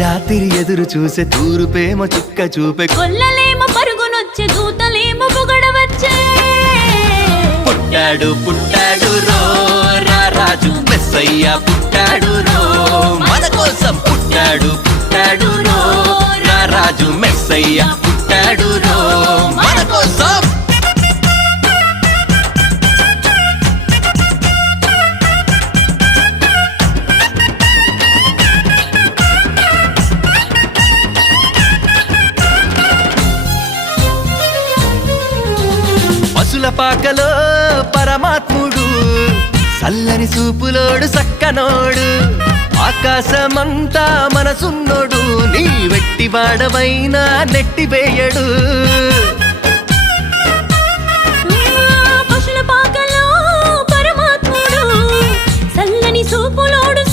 రాత్రి ఎదురు చూసే తూరుపేమో చుక్క చూపే కొల్లలేమో పరుగునొచ్చే దూతలేమో పొగడవచ్చే పుట్టాడు పుట్టాడు రో రారాజు మెస్సయ్య పుట్టాడు రో మన కోసం పుట్టాడు పుట్టాడు రో రారాజు మెస్సయ్య పుట్టాడు రో మన కోసం పశుల పాకలో పరమాత్ముడు చల్లని చూపులోడు సక్కనోడు ఆకాశమంతా మనసున్నోడు నీ వెట్టి వాడవైనా నెట్టివేయడు పశుల పాకలో పరమాత్ముడు చల్లని చూపులోడు